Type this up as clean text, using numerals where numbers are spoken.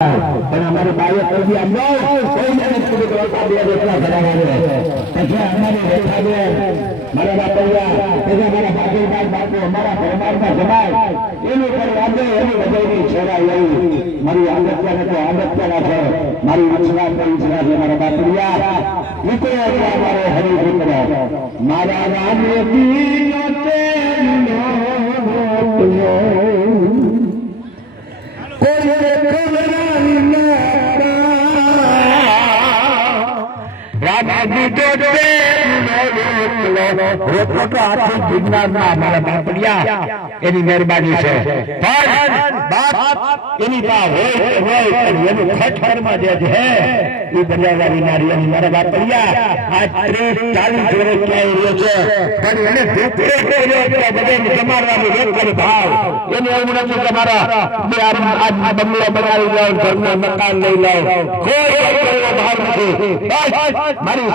પણ અમારે બાયો કરી આમ કોઈ મહેનત કરી કરતા બે એટલા ઘડાવા પછી અમારે રેખા બે મારા બાપૈયા પછી મારા બાપુભાઈ બાપુ અમારા પરિવારમાં જમાય એનું પર વાગે એની બધાની છેડા લઈ મારી આગત્યાને તો આગત્યાના છે મારી ઈચ્છા તો ઈચ્છા છે મારા બાપૈયા નીકળો એટલે અમારો હરિભદ્ર મારા રામજી તે એની મહેરબાની છે એની એનું ખટખરમાં જે છે એ દરિયાવાળી નારી અને મારા બાપડિયા આજ 30-40 વર્ષ ક્યાંય રહ્યો છે પણ એને ધૂપે બધાને જમાડવાનું એક કરે ભાવ એને એવું નથી કે મારા બંગલો બનાવી લો ઘરના મકાન લઈ લો કોઈ ભાવ નથી મારી